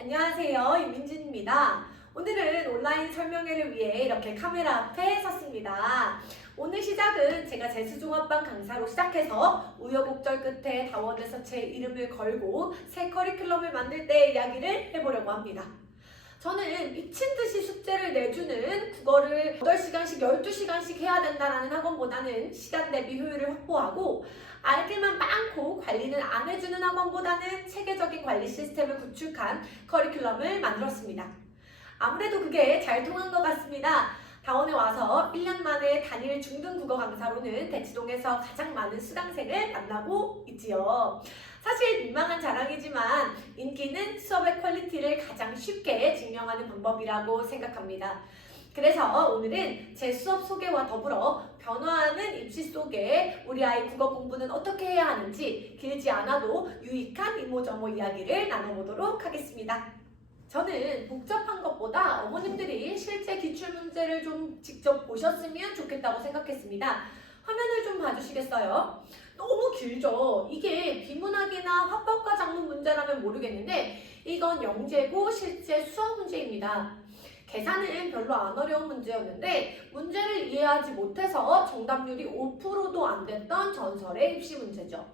안녕하세요. 유민진입니다. 오늘은 온라인 설명회를 위해 이렇게 카메라 앞에 섰습니다. 오늘 시작은 제가 재수종합반 강사로 시작해서 우여곡절 끝에 다원에서 제 이름을 걸고 새 커리큘럼을 만들 때의 이야기를 해보려고 합니다. 저는 미친 듯이 숙제를 내주는 국어를 8시간씩, 12시간씩 해야 된다는 학원보다는 시간 대비 효율을 확보하고 알기만 많고 관리는 안 해주는 학원보다는 체계적인 관리 시스템을 구축한 커리큘럼을 만들었습니다. 아무래도 그게 잘 통한 것 같습니다. 다원에 와서 1년 만에 단일 중등 국어 강사로는 대치동에서 가장 많은 수강생을 만나고 있지요. 사실 민망한 자랑이지만 인기는 수업의 퀄리티를 가장 쉽게 증명하는 방법이라고 생각합니다. 그래서 오늘은 제 수업 소개와 더불어 변화하는 입시 속에 우리 아이 국어 공부는 어떻게 해야 하는지 길지 않아도 유익한 이모저모 이야기를 나눠보도록 하겠습니다. 저는 복잡한 것보다 어머님들이 실제 기출문제를 좀 직접 보셨으면 좋겠다고 생각했습니다. 화면을 좀 봐주시겠어요? 너무 길죠? 이게 비문학이나 화법과 작문 문제라면 모르겠는데 이건 영재고 실제 수학 문제입니다. 계산은 별로 안 어려운 문제였는데 문제를 이해하지 못해서 정답률이 5%도 안 됐던 전설의 입시 문제죠.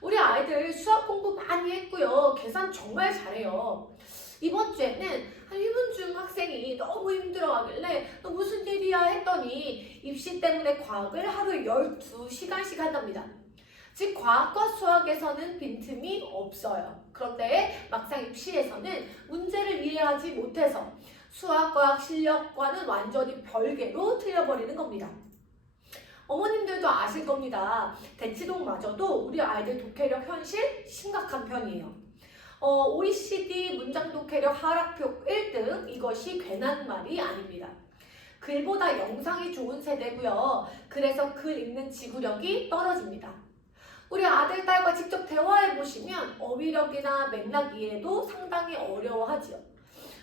우리 아이들 수학 공부 많이 했고요. 계산 정말 잘해요. 이번 주에는 한 희문중 학생이 너무 힘들어하길래 너 무슨 일이야 했더니 입시 때문에 과학을 하루에 12시간씩 한답니다. 즉 과학과 수학에서는 빈틈이 없어요. 그런데 막상 입시에서는 문제를 이해하지 못해서 수학, 과학 실력과는 완전히 별개로 틀려버리는 겁니다. 어머님들도 아실 겁니다. 대치동마저도 우리 아이들 독해력 현실 심각한 편이에요. OECD 문장 독해력 하락표 1등, 이것이 괜한 말이 아닙니다. 글보다 영상이 좋은 세대고요. 그래서 글 읽는 지구력이 떨어집니다. 우리 아들, 딸과 직접 대화해보시면 어휘력이나 맥락 이해도 상당히 어려워하지요.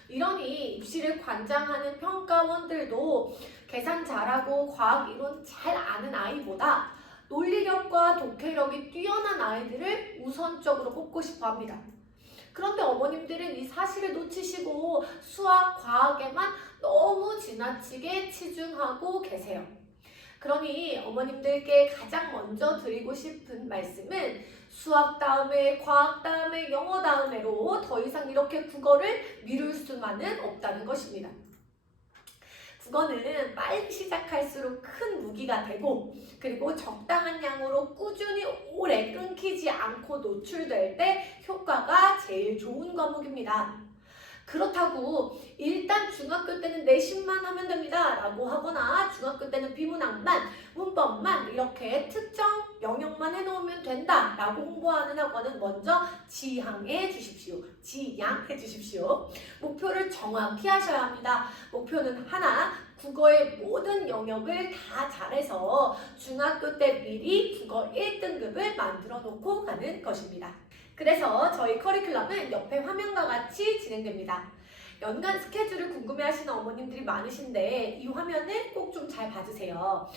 이러니 입시를 관장하는 평가원들도 계산 잘하고 과학 이론 잘 아는 아이보다 논리력과 독해력이 뛰어난 아이들을 우선적으로 뽑고 싶어 합니다. 그런데 어머님들은 이 사실을 놓치시고 수학, 과학에만 너무 지나치게 치중하고 계세요. 그러니 어머님들께 가장 먼저 드리고 싶은 말씀은 수학 다음에 과학 다음에 영어 다음에로 더 이상 이렇게 국어를 미룰 수만은 없다는 것입니다. 국어는 빨리 시작할수록 큰 무기가 되고 그리고 적당한 양으로 꾸준히 오래 끊기지 않고 노출될 때 효과가 제일 좋은 과목입니다. 그렇다고 일단 중학교 때는 내신만 하면 됩니다 라고 하거나 중학교 때는 비문학만, 문법만 이렇게 특정 영역만 해놓으면 된다 라고 홍보하는 학원은 먼저 지양해 주십시오. 목표를 정확히 하셔야 합니다. 목표는 하나, 국어의 모든 영역을 다 잘해서 중학교 때 미리 국어 1등급을 만들어 놓고 가는 것입니다. 그래서 저희 커리큘럼은 옆에 화면과 같이 진행됩니다. 연간 스케줄을 궁금해하시는 어머님들이 많으신데 이 화면을 꼭 좀 잘 봐주세요.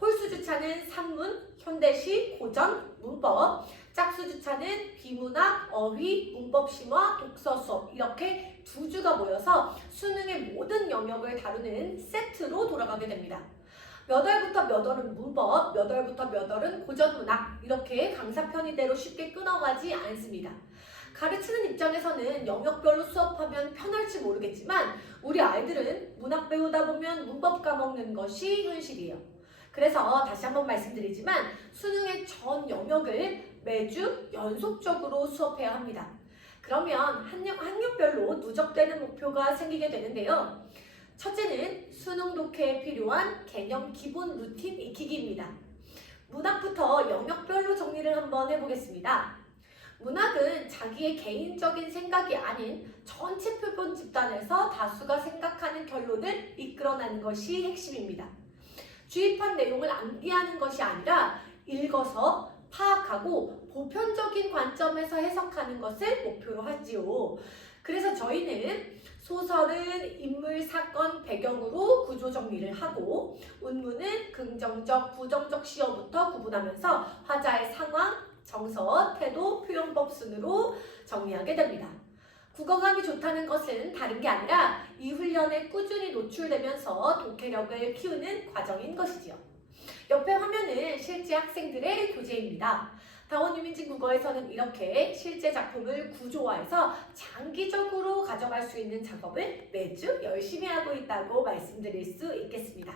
홀수 주차는 산문, 현대시, 고전, 문법, 짝수 주차는 비문학, 어휘, 문법 심화, 독서 수업 이렇게 두 주가 모여서 수능의 모든 영역을 다루는 세트로 돌아가게 됩니다. 몇 월부터 몇 월은 문법, 몇 월부터 몇 월은 고전문학 이렇게 강사 편의대로 쉽게 끊어가지 않습니다. 가르치는 입장에서는 영역별로 수업하면 편할지 모르겠지만 우리 아이들은 문학 배우다 보면 문법 까먹는 것이 현실이에요. 그래서 다시 한번 말씀드리지만 수능의 전 영역을 매주 연속적으로 수업해야 합니다. 그러면 학년별로 누적되는 목표가 생기게 되는데요. 첫째는 수능 독해에 필요한 개념 기본 루틴 익히기입니다. 문학부터 영역별로 정리를 한번 해보겠습니다. 문학은 자기의 개인적인 생각이 아닌 전체 표본 집단에서 다수가 생각하는 결론을 이끌어내는 것이 핵심입니다. 주입한 내용을 암기하는 것이 아니라 읽어서 파악하고 보편적인 관점에서 해석하는 것을 목표로 하지요. 그래서 저희는 소설은 인물, 사건, 배경으로 구조 정리를 하고 운문은 긍정적, 부정적 시어부터 구분하면서 화자의 상황, 정서, 태도, 표현법 순으로 정리하게 됩니다. 국어감이 좋다는 것은 다른 게 아니라 이 훈련에 꾸준히 노출되면서 독해력을 키우는 과정인 것이지요. 옆에 화면은 실제 학생들의 교재입니다. 다원 유민진 국어에서는 이렇게 실제 작품을 구조화해서 장기적으로 가져갈 수 있는 작업을 매주 열심히 하고 있다고 말씀드릴 수 있겠습니다.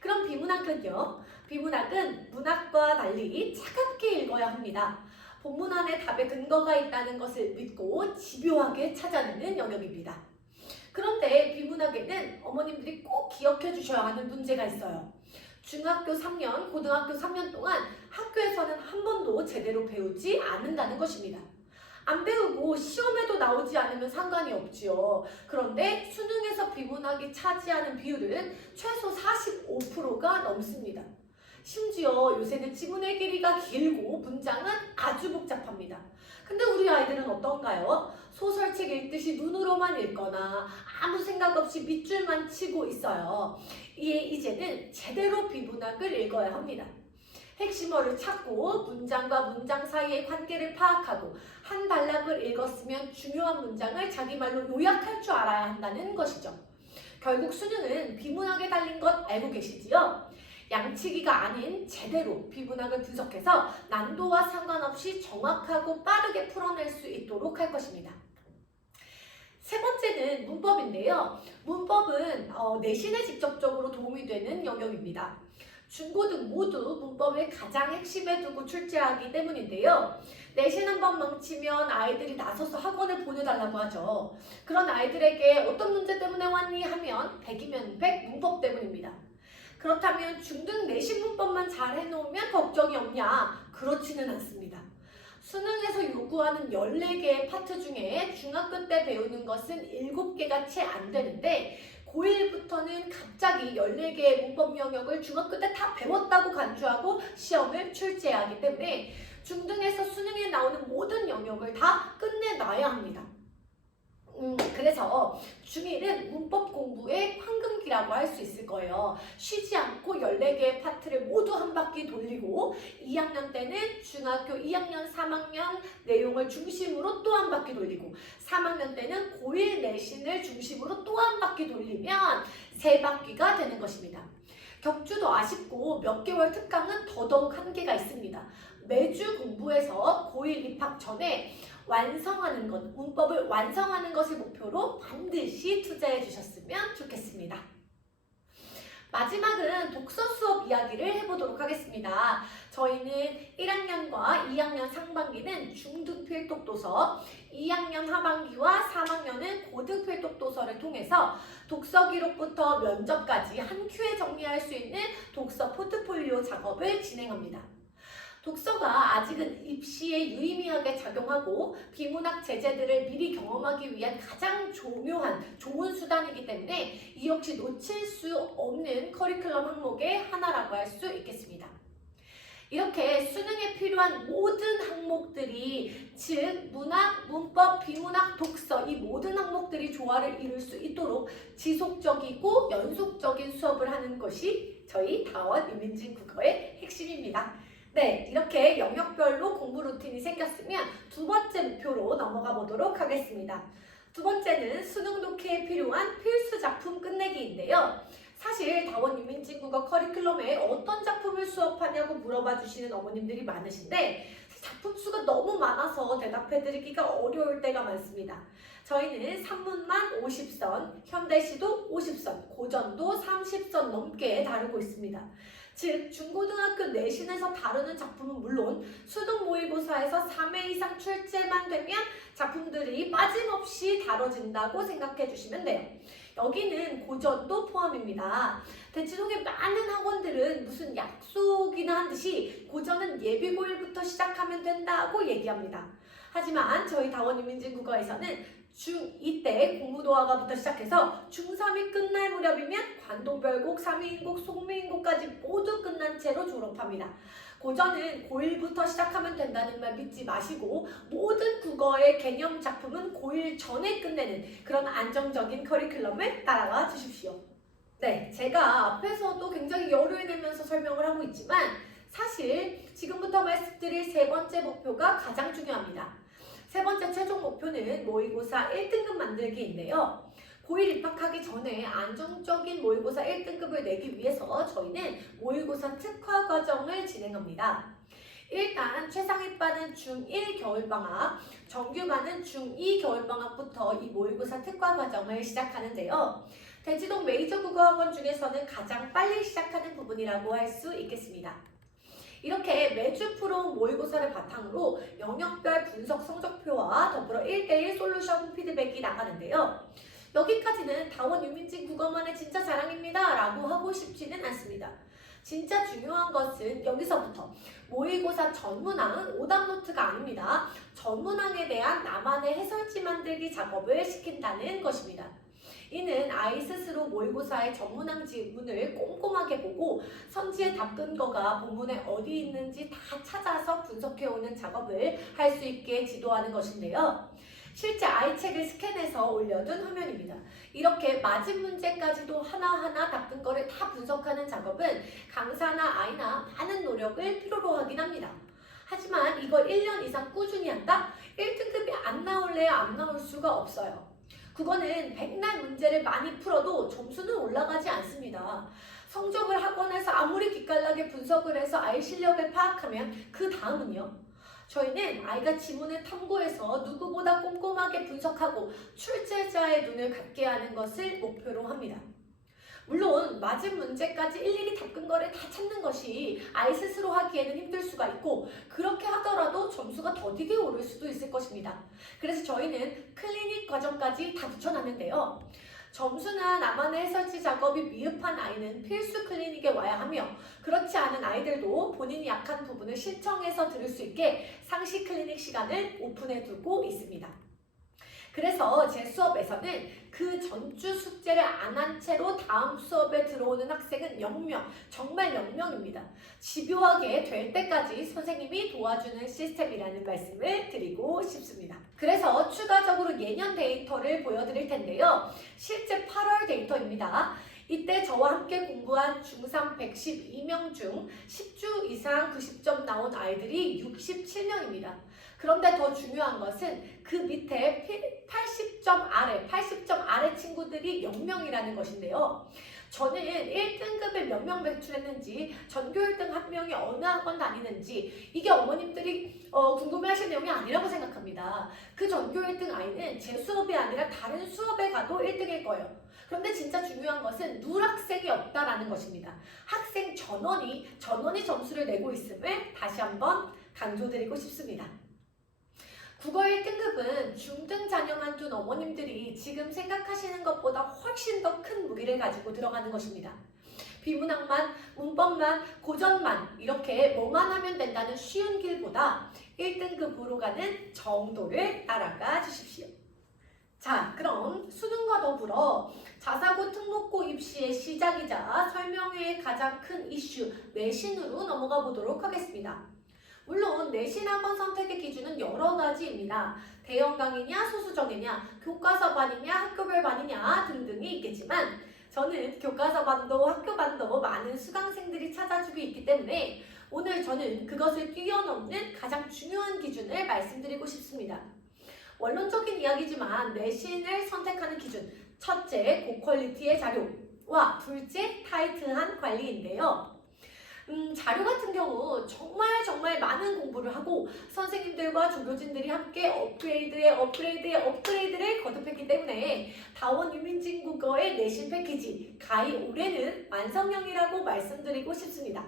그럼 비문학은요? 비문학은 문학과 달리 차갑게 읽어야 합니다. 본문 안에 답의 근거가 있다는 것을 믿고 집요하게 찾아내는 영역입니다. 그런데 비문학에는 어머님들이 꼭 기억해 주셔야 하는 문제가 있어요. 중학교 3년, 고등학교 3년 동안 학교에서는 한 번도 제대로 배우지 않는다는 것입니다. 안 배우고 시험에도 나오지 않으면 상관이 없지요. 그런데 수능에서 비문학이 차지하는 비율은 최소 45%가 넘습니다. 심지어 요새는 지문의 길이가 길고 문장은 아주 복잡합니다. 근데 우리 아이들은 어떤가요? 소설책 읽듯이 눈으로만 읽거나 아무 생각 없이 밑줄만 치고 있어요. 이제는 제대로 비문학을 읽어야 합니다. 핵심어를 찾고 문장과 문장 사이의 관계를 파악하고 한 단락을 읽었으면 중요한 문장을 자기 말로 요약할 줄 알아야 한다는 것이죠. 결국 수능은 비문학에 달린 것 알고 계시지요? 양치기가 아닌 제대로 비문학을 분석해서 난도와 상관없이 정확하고 빠르게 풀어낼 수 있도록 할 것입니다. 세 번째는 문법인데요. 문법은 내신에 직접적으로 도움이 되는 영역입니다. 중고등 모두 문법을 가장 핵심에 두고 출제하기 때문인데요. 내신 한번 망치면 아이들이 나서서 학원을 보내달라고 하죠. 그런 아이들에게 어떤 문제 때문에 왔니 하면 100이면 100 문법 때문입니다. 그렇다면 중등 내신 문법만 잘 해놓으면 걱정이 없냐? 그렇지는 않습니다. 수능에서 요구하는 14개의 파트 중에 중학교 때 배우는 것은 7개가 채 안 되는데 고1부터는 갑자기 14개의 문법 영역을 중학교 때 다 배웠다고 간주하고 시험을 출제하기 때문에 중등에서 수능에 나오는 모든 영역을 다 끝내놔야 합니다. 그래서 중1은 문법 공부의 황금기라고 할 수 있을 거예요. 쉬지 않고 14개의 파트를 모두 한 바퀴 돌리고 2학년 때는 중학교 2학년, 3학년 내용을 중심으로 또 한 바퀴 돌리고 3학년 때는 고1 내신을 중심으로 또 한 바퀴 돌리면 3바퀴가 되는 것입니다. 격주도 아쉽고 몇 개월 특강은 더더욱 한계가 있습니다. 매주 공부해서 고1 입학 전에 완성하는 것, 문법을 완성하는 것을 목표로 반드시 투자해 주셨으면 좋겠습니다. 마지막은 독서 수업 이야기를 해보도록 하겠습니다. 저희는 1학년과 2학년 상반기는 중등 필독 도서, 2학년 하반기와 3학년은 고등 필독 도서를 통해서 독서 기록부터 면접까지 한 큐에 정리할 수 있는 독서 포트폴리오 작업을 진행합니다. 독서가 아직은 입시에 유의미하게 작용하고 비문학 제재들을 미리 경험하기 위한 가장 중요한 좋은 수단이기 때문에 이 역시 놓칠 수 없는 커리큘럼 항목의 하나라고 할 수 있겠습니다. 이렇게 수능에 필요한 모든 항목들이 즉 문학, 문법, 비문학, 독서 이 모든 항목들이 조화를 이룰 수 있도록 지속적이고 연속적인 수업을 하는 것이 저희 다원 유민진 국어의 핵심입니다. 네, 이렇게 영역별로 공부 루틴이 생겼으면 두 번째 목표로 넘어가 보도록 하겠습니다. 두 번째는 수능 독해에 필요한 필수 작품 끝내기인데요. 사실 다원 유민진 국어 커리큘럼에 어떤 작품을 수업하냐고 물어봐 주시는 어머님들이 많으신데 작품 수가 너무 많아서 대답해 드리기가 어려울 때가 많습니다. 저희는 산문만 50선, 현대시도 50선, 고전도 30선 넘게 다루고 있습니다. 즉 중고등학교 내신에서 다루는 작품은 물론 수능 모의고사에서 3회 이상 출제만 되면 작품들이 빠짐없이 다뤄진다고 생각해 주시면 돼요. 여기는 고전도 포함입니다. 대치동의 많은 학원들은 무슨 약속이나 한 듯이 고전은 예비고1부터 시작하면 된다고 얘기합니다. 하지만 저희 다원 유민진 국어에서는 중2 때 공부도화가부터 시작해서 중3이 끝날 무렵이면 관동별곡, 삼위인곡, 송미인곡까지 모두 끝난 채로 졸업합니다. 고전은 고1부터 시작하면 된다는 말 믿지 마시고 모든 국어의 개념 작품은 고1 전에 끝내는 그런 안정적인 커리큘럼을 따라가 주십시오. 네, 제가 앞에서도 굉장히 열을 내면서 설명을 하고 있지만 사실 지금부터 말씀드릴 세 번째 목표가 가장 중요합니다. 세 번째 최종 목표는 모의고사 1등급 만들기인데요. 고1 입학하기 전에 안정적인 모의고사 1등급을 내기 위해서 저희는 모의고사 특화 과정을 진행합니다. 일단 최상위반은 중1 겨울방학, 정규반은 중2 겨울방학부터 이 모의고사 특화 과정을 시작하는데요. 대치동 메이저 국어학원 중에서는 가장 빨리 시작하는 부분이라고 할 수 있겠습니다. 이렇게 매주 풀어온 모의고사를 바탕으로 영역별 분석 성적표와 더불어 1대1 솔루션 피드백이 나가는데요. 여기까지는 다원 유민진 국어만의 진짜 자랑입니다 라고 하고 싶지는 않습니다. 진짜 중요한 것은 여기서부터 모의고사 전문항은 오답노트가 아닙니다. 전문항에 대한 나만의 해설지 만들기 작업을 시킨다는 것입니다. 이는 아이 스스로 모의고사의 전문항 지문을 꼼꼼하게 보고 선지에 답 근거가 본문에 어디 있는지 다 찾아서 분석해오는 작업을 할 수 있게 지도하는 것인데요. 실제 아이 책을 스캔해서 올려둔 화면입니다. 이렇게 맞은 문제까지도 하나하나 답 근거를 다 분석하는 작업은 강사나 아이나 많은 노력을 필요로 하긴 합니다. 하지만 이걸 1년 이상 꾸준히 한다? 1등급이 안 나올래야 안 나올 수가 없어요. 국어는 백날 문제를 많이 풀어도 점수는 올라가지 않습니다. 성적을 학원에서 아무리 기깔나게 분석을 해서 아이 실력을 파악하면 그 다음은요. 저희는 아이가 지문을 탐구해서 누구보다 꼼꼼하게 분석하고 출제자의 눈을 갖게 하는 것을 목표로 합니다. 물론 맞은 문제까지 일일이 답 근거를 다 찾는 것이 아이 스스로 하기에는 힘들 수가 있고 그렇게 하더라도 점수가 더디게 오를 수도 있을 것입니다. 그래서 저희는 클리닉 과정까지 다 붙여놨는데요. 점수나 나만의 해설지 작업이 미흡한 아이는 필수 클리닉에 와야 하며 그렇지 않은 아이들도 본인이 약한 부분을 신청해서 들을 수 있게 상시 클리닉 시간을 오픈해두고 있습니다. 그래서 제 수업에서는 그 전주 숙제를 안 한 채로 다음 수업에 들어오는 학생은 0명, 정말 0명입니다. 집요하게 될 때까지 선생님이 도와주는 시스템이라는 말씀을 드리고 싶습니다. 그래서 추가적으로 예년 데이터를 보여드릴 텐데요. 실제 8월 데이터입니다. 이때 저와 함께 공부한 중3 112명 중 10주 이상 90점 나온 아이들이 67명입니다. 그런데 더 중요한 것은 그 밑에 80점 아래 친구들이 0명이라는 것인데요. 저는 1등급을 몇 명 배출했는지, 전교 1등 한 명이 어느 학원 다니는지 이게 어머님들이 궁금해하실 내용이 아니라고 생각합니다. 그 전교 1등 아이는 제 수업이 아니라 다른 수업에 가도 1등일 거예요. 그런데 진짜 중요한 것은 누락생이 없다라는 것입니다. 학생 전원이 점수를 내고 있음을 다시 한번 강조드리고 싶습니다. 국어 1등급은 중등 자녀만 둔 어머님들이 지금 생각하시는 것보다 훨씬 더 큰 무기를 가지고 들어가는 것입니다. 비문학만, 문법만, 고전만 이렇게 뭐만 하면 된다는 쉬운 길보다 1등급으로 가는 정도를 따라가 주십시오. 자, 그럼 수능과 더불어 자사고 특목고 입시의 시작이자 설명회의 가장 큰 이슈 내신으로 넘어가 보도록 하겠습니다. 물론 내신 학원 선택의 기준은 여러 가지입니다. 대형 강의냐, 소수정예냐, 교과서 반이냐, 학교별 반이냐 등등이 있겠지만 저는 교과서 반도 학교 반도 많은 수강생들이 찾아주고 있기 때문에 오늘 저는 그것을 뛰어넘는 가장 중요한 기준을 말씀드리고 싶습니다. 원론적인 이야기지만 내신을 선택하는 기준, 첫째, 고퀄리티의 자료와 둘째, 타이트한 관리인데요. 자료 같은 경우 정말 많은 공부를 하고 선생님들과 조교진들이 함께 업그레이드를 거듭했기 때문에 다원 유민진 국어의 내신 패키지 가히 올해는 완성형이라고 말씀드리고 싶습니다.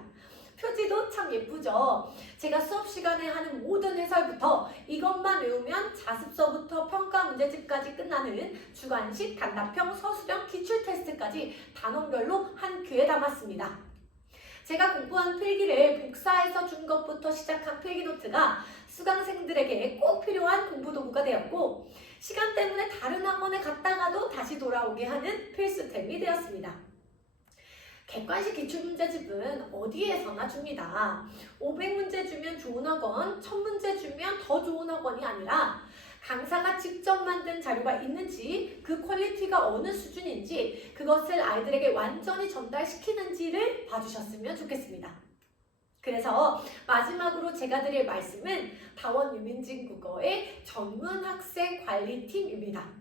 표지도 참 예쁘죠? 제가 수업 시간에 하는 모든 해설부터 이것만 외우면 자습서부터 평가 문제집까지 끝나는 주관식, 단답형, 서술형, 기출 테스트까지 단원별로 한 큐에 담았습니다. 제가 공부한 필기를 복사해서 준 것부터 시작한 필기노트가 수강생들에게 꼭 필요한 공부 도구가 되었고 시간 때문에 다른 학원에 갔다가도 다시 돌아오게 하는 필수템이 되었습니다. 객관식 기출문제집은 어디에서나 줍니다. 500문제 주면 좋은 학원, 1000문제 주면 더 좋은 학원이 아니라 강사가 직접 만든 자료가 있는지 그 퀄리티가 어느 수준인지 그것을 아이들에게 완전히 전달시키는지를 봐주셨으면 좋겠습니다. 그래서 마지막으로 제가 드릴 말씀은 다원 유민진 국어의 전문 학생 관리팀입니다.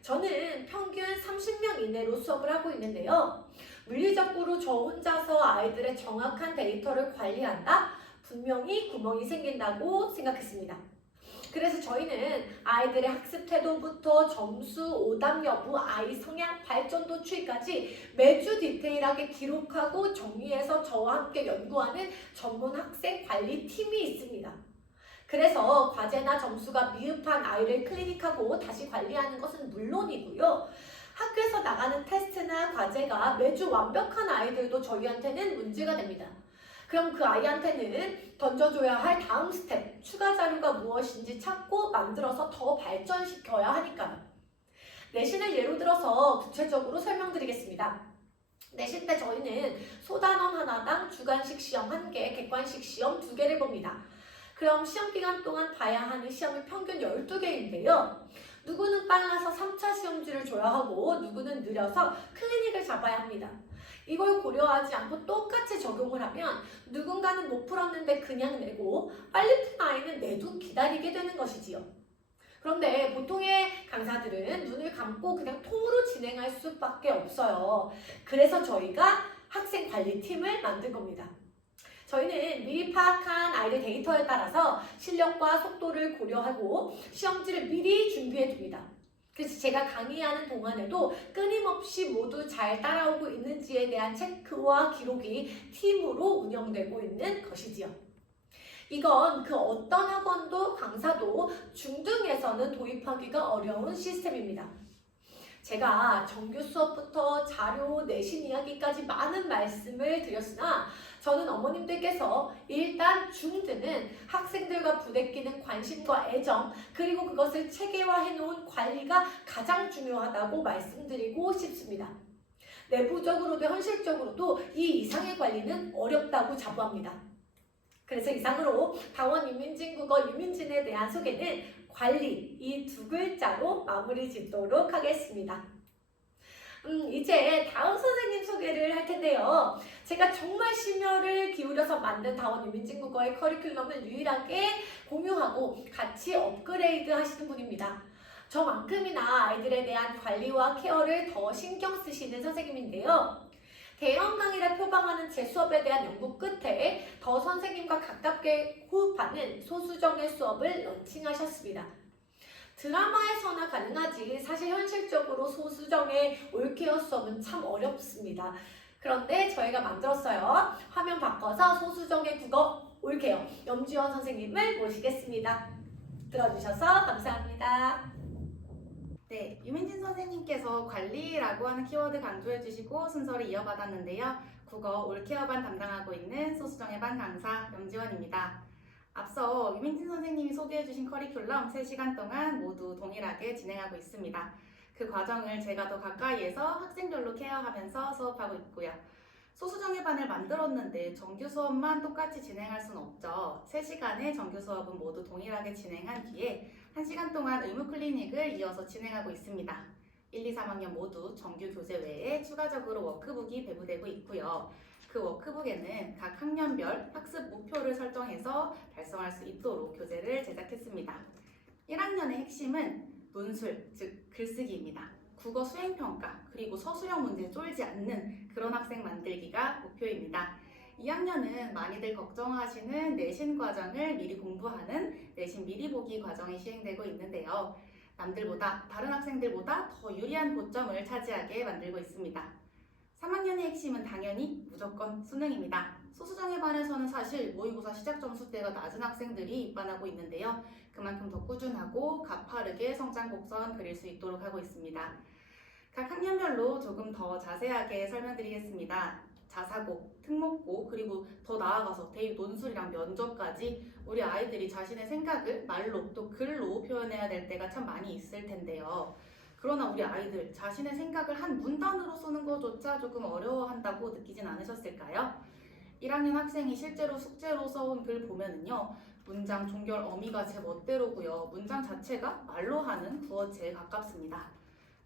저는 평균 30명 이내로 수업을 하고 있는데요. 물리적으로 저 혼자서 아이들의 정확한 데이터를 관리한다? 분명히 구멍이 생긴다고 생각했습니다. 그래서 저희는 아이들의 학습 태도부터 점수, 오답 여부, 아이 성향, 발전 도출까지 매주 디테일하게 기록하고 정리해서 저와 함께 연구하는 전문 학생 관리 팀이 있습니다. 그래서 과제나 점수가 미흡한 아이를 클리닉하고 다시 관리하는 것은 물론이고요. 학교에서 나가는 테스트나 과제가 매주 완벽한 아이들도 저희한테는 문제가 됩니다. 그럼 그 아이한테는 던져줘야 할 다음 스텝, 추가 자료가 무엇인지 찾고 만들어서 더 발전시켜야 하니까요. 내신을 예로 들어서 구체적으로 설명드리겠습니다. 내신 때 저희는 소단원 하나당 주관식 시험 1개, 객관식 시험 2개를 봅니다. 그럼 시험 기간 동안 봐야 하는 시험이 평균 12개인데요. 누구는 빨라서 3차 시험지를 줘야 하고 누구는 느려서 클리닉을 잡아야 합니다. 이걸 고려하지 않고 똑같이 적용을 하면 누군가는 못 풀었는데 그냥 내고 빨리 푼 아이는 내도 기다리게 되는 것이지요. 그런데 보통의 강사들은 눈을 감고 그냥 통으로 진행할 수밖에 없어요. 그래서 저희가 학생관리팀을 만든 겁니다. 저희는 미리 파악한 아이들 데이터에 따라서 실력과 속도를 고려하고 시험지를 미리 준비해 둡니다. 그래서 제가 강의하는 동안에도 끊임없이 모두 잘 따라오고 있는지에 대한 체크와 기록이 팀으로 운영되고 있는 것이지요. 이건 그 어떤 학원도 강사도 중등에서는 도입하기가 어려운 시스템입니다. 제가 정규 수업부터 자료, 내신 이야기까지 많은 말씀을 드렸으나 저는 어머님들께서 일단 중등은 학생들과 부대끼는 관심과 애정 그리고 그것을 체계화해 놓은 관리가 가장 중요하다고 말씀드리고 싶습니다. 내부적으로도 현실적으로도 이 이상의 관리는 어렵다고 자부합니다. 그래서 이상으로 다원 유민진 국어 유민진에 대한 소개는 관리 이 2글자로 마무리 짓도록 하겠습니다. 이제 다운 선생님 소개를 할 텐데요. 제가 정말 심혈을 기울여서 만든 다원 유민진 국어의 커리큘럼을 유일하게 공유하고 같이 업그레이드 하시는 분입니다. 저만큼이나 아이들에 대한 관리와 케어를 더 신경 쓰시는 선생님인데요. 대형 강의를 표방하는 제 수업에 대한 연구 끝에 더 선생님과 가깝게 호흡하는 소수정의 수업을 런칭하셨습니다. 드라마에서나 가능하지 사실 현실적으로 소수정의 올케어 수업은 참 어렵습니다. 그런데 저희가 만들었어요. 화면 바꿔서 소수정의 국어 올케어 염지원 선생님을 모시겠습니다. 들어주셔서 감사합니다. 네, 유민진 선생님께서 관리라고 하는 키워드 강조해 주시고 순서를 이어받았는데요. 국어 올케어반 담당하고 있는 소수정의 반 강사 염지원입니다. 앞서 유민진 선생님이 소개해 주신 커리큘럼 3시간 동안 모두 동일하게 진행하고 있습니다. 그 과정을 제가 더 가까이에서 학생별로 케어하면서 수업하고 있고요. 소수정의 반을 만들었는데 정규 수업만 똑같이 진행할 수는 없죠. 3시간의 정규 수업은 모두 동일하게 진행한 뒤에 1시간 동안 의무 클리닉을 이어서 진행하고 있습니다. 1, 2, 3학년 모두 정규 교재 외에 추가적으로 워크북이 배부되고 있고요. 그 워크북에는 각 학년별 학습 목표를 설정해서 달성할 수 있도록 교재를 제작했습니다. 1학년의 핵심은 논술, 즉 글쓰기입니다. 국어 수행평가, 그리고 서술형 문제 쫄지 않는 그런 학생 만들기가 목표입니다. 2학년은 많이들 걱정하시는 내신 과정을 미리 공부하는 내신 미리 보기 과정이 시행되고 있는데요. 남들보다, 다른 학생들보다 더 유리한 고점을 차지하게 만들고 있습니다. 3학년의 핵심은 당연히 무조건 수능입니다. 소수정의 반에서는 사실 모의고사 시작 점수 대가 낮은 학생들이 입반하고 있는데요. 그만큼 더 꾸준하고 가파르게 성장 곡선 그릴 수 있도록 하고 있습니다. 각 학년별로 조금 더 자세하게 설명드리겠습니다. 자사고, 특목고, 그리고 더 나아가서 대입 논술이랑 면접까지 우리 아이들이 자신의 생각을 말로 또 글로 표현해야 될 때가 참 많이 있을 텐데요. 그러나 우리 아이들 자신의 생각을 한 문단으로 쓰는 것조차 조금 어려워한다고 느끼진 않으셨을까요? 1학년 학생이 실제로 숙제로 써온 글 보면은요. 문장, 종결, 어미가 제 멋대로고요. 문장 자체가 말로 하는 구어체에 가깝습니다.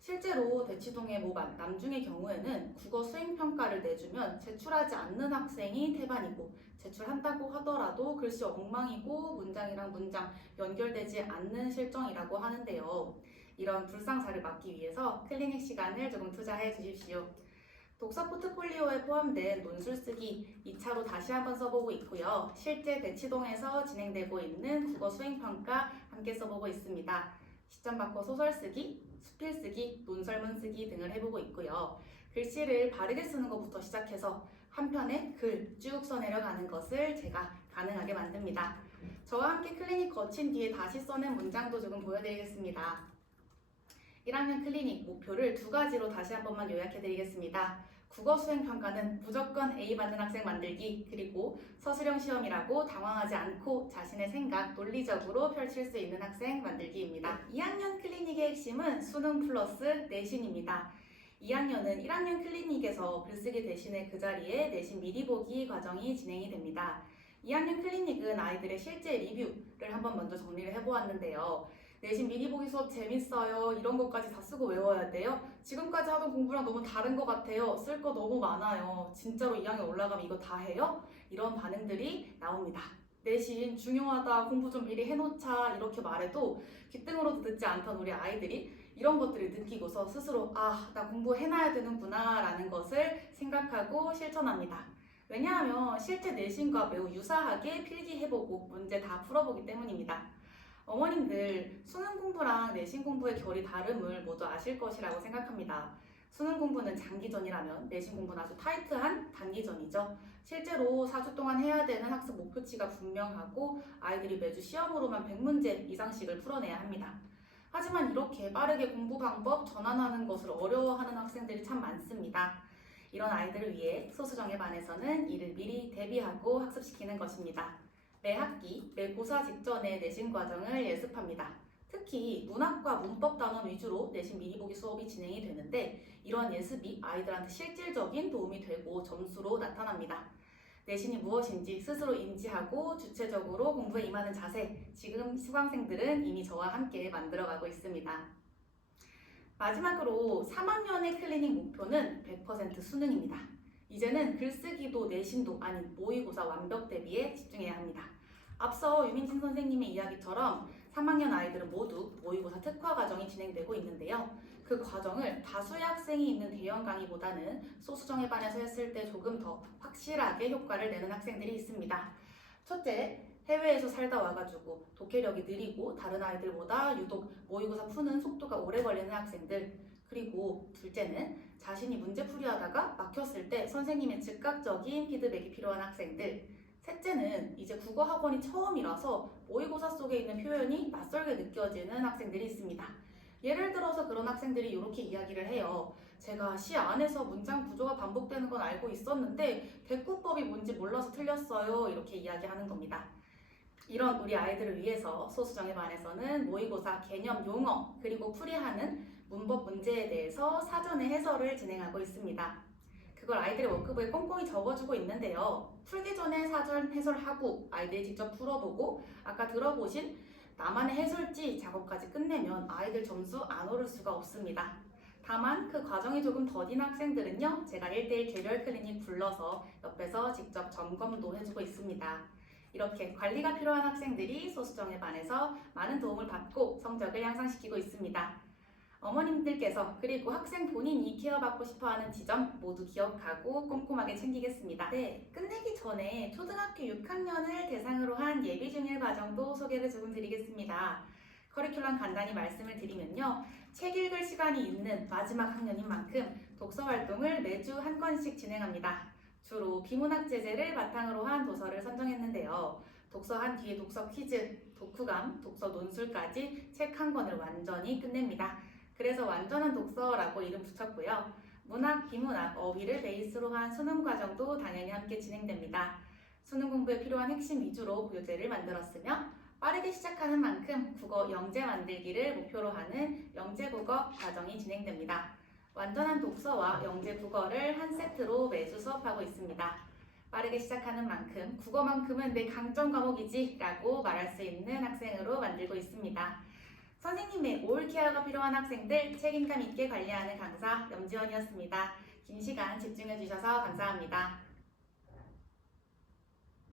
실제로 대치동의 모 남중의 경우에는 국어 수행평가를 내주면 제출하지 않는 학생이 태반이고 제출한다고 하더라도 글씨 엉망이고 문장이랑 문장 연결되지 않는 실정이라고 하는데요. 이런 불상사를 막기 위해서 클리닉 시간을 조금 투자해 주십시오. 독서 포트폴리오에 포함된 논술 쓰기 2차로 다시 한번 써보고 있고요. 실제 대치동에서 진행되고 있는 국어 수행평가 함께 써보고 있습니다. 시점 바꿔 소설 쓰기, 수필 쓰기, 논설문 쓰기 등을 해보고 있고요. 글씨를 바르게 쓰는 것부터 시작해서 한 편의 글 쭉 써내려가는 것을 제가 가능하게 만듭니다. 저와 함께 클리닉 거친 뒤에 다시 써낸 문장도 조금 보여드리겠습니다. 1학년 클리닉 목표를 2가지로 다시 한 번만 요약해드리겠습니다. 국어 수행평가는 무조건 A 받는 학생 만들기, 그리고 서술형 시험이라고 당황하지 않고 자신의 생각 논리적으로 펼칠 수 있는 학생 만들기입니다. 2학년 클리닉의 핵심은 수능 플러스 내신입니다. 2학년은 1학년 클리닉에서 글쓰기 대신에 그 자리에 내신 미리 보기 과정이 진행이 됩니다. 2학년 클리닉은 아이들의 실제 리뷰를 한번 먼저 정리를 해보았는데요. 내신 미리 보기 수업 재밌어요. 이런 것까지 다 쓰고 외워야 돼요. 지금까지 하던 공부랑 너무 다른 것 같아요. 쓸 거 너무 많아요. 진짜로 2학년 올라가면 이거 다 해요? 이런 반응들이 나옵니다. 내신 중요하다. 공부 좀 미리 해놓자. 이렇게 말해도 귀등으로도 듣지 않던 우리 아이들이 이런 것들을 느끼고서 스스로 나 공부해놔야 되는구나 라는 것을 생각하고 실천합니다. 왜냐하면 실제 내신과 매우 유사하게 필기해보고 문제 다 풀어보기 때문입니다. 어머님들 수능 공부랑 내신 공부의 결이 다름을 모두 아실 것이라고 생각합니다. 수능 공부는 장기전이라면 내신 공부는 아주 타이트한 단기전이죠. 실제로 4주 동안 해야 되는 학습 목표치가 분명하고 아이들이 매주 시험으로만 100문제 이상씩을 풀어내야 합니다. 하지만 이렇게 빠르게 공부 방법 전환하는 것을 어려워하는 학생들이 참 많습니다. 이런 아이들을 위해 소수정예 반에서는 이를 미리 대비하고 학습시키는 것입니다. 매 학기, 매 고사 직전에 내신 과정을 예습합니다. 특히 문학과 문법 단원 위주로 내신 미리 보기 수업이 진행이 되는데 이런 예습이 아이들한테 실질적인 도움이 되고 점수로 나타납니다. 내신이 무엇인지 스스로 인지하고 주체적으로 공부에 임하는 자세, 지금 수강생들은 이미 저와 함께 만들어가고 있습니다. 마지막으로 3학년의 클리닉 목표는 100% 수능입니다. 이제는 글쓰기도 내신도 아닌 모의고사 완벽 대비에 집중해야 합니다. 앞서 유민진 선생님의 이야기처럼 3학년 아이들은 모두 모의고사 특화 과정이 진행되고 있는데요. 그 과정을 다수의 학생이 있는 대형 강의보다는 소수정예 반에서 했을 때 조금 더 확실하게 효과를 내는 학생들이 있습니다. 첫째, 해외에서 살다 와가지고 독해력이 느리고 다른 아이들보다 유독 모의고사 푸는 속도가 오래 걸리는 학생들. 그리고 둘째는 자신이 문제풀이 하다가 막혔을 때 선생님의 즉각적인 피드백이 필요한 학생들. 셋째는 이제 국어학원이 처음이라서 모의고사 속에 있는 표현이 낯설게 느껴지는 학생들이 있습니다. 예를 들어서 그런 학생들이 이렇게 이야기를 해요. 제가 시 안에서 문장 구조가 반복되는 건 알고 있었는데 대꾸법이 뭔지 몰라서 틀렸어요. 이렇게 이야기하는 겁니다. 이런 우리 아이들을 위해서 소수정예 반에서는 모의고사 개념 용어 그리고 풀이하는 문법 문제에 대해서 사전에 해설을 진행하고 있습니다. 그걸 아이들의 워크북에 꼼꼼히 적어주고 있는데요. 풀기 전에 사전 해설하고 아이들이 직접 풀어보고 아까 들어보신 나만의 해설지 작업까지 끝내면 아이들 점수 안 오를 수가 없습니다. 다만 그 과정이 조금 더딘 학생들은요. 제가 1대1 개별 클리닉 불러서 옆에서 직접 점검도 해주고 있습니다. 이렇게 관리가 필요한 학생들이 소수정예 반에서 많은 도움을 받고 성적을 향상시키고 있습니다. 어머님들께서 그리고 학생 본인이 케어받고 싶어하는 지점 모두 기억하고 꼼꼼하게 챙기겠습니다. 네, 끝내기 전에 초등학교 6학년을 대상으로 한 예비 중일 과정도 소개를 조금 드리겠습니다. 커리큘럼 간단히 말씀을 드리면요. 책 읽을 시간이 있는 마지막 학년인 만큼 독서 활동을 매주 한 권씩 진행합니다. 주로 비문학 제재를 바탕으로 한 도서를 선정했는데요. 독서한 뒤에 독서 퀴즈, 독후감, 독서 논술까지 책 한 권을 완전히 끝냅니다. 그래서 완전한 독서라고 이름 붙였고요. 문학, 비문학, 어휘를 베이스로 한 수능 과정도 당연히 함께 진행됩니다. 수능 공부에 필요한 핵심 위주로 교재를 만들었으며 빠르게 시작하는 만큼 국어 영재 만들기를 목표로 하는 영재국어 과정이 진행됩니다. 완전한 독서와 영재 국어를 한 세트로 매주 수업하고 있습니다. 빠르게 시작하는 만큼 국어만큼은 내 강점 과목이지 라고 말할 수 있는 학생으로 만들고 있습니다. 선생님의 올케어가 필요한 학생들 책임감 있게 관리하는 강사 염지원이었습니다. 긴 시간 집중해 주셔서 감사합니다.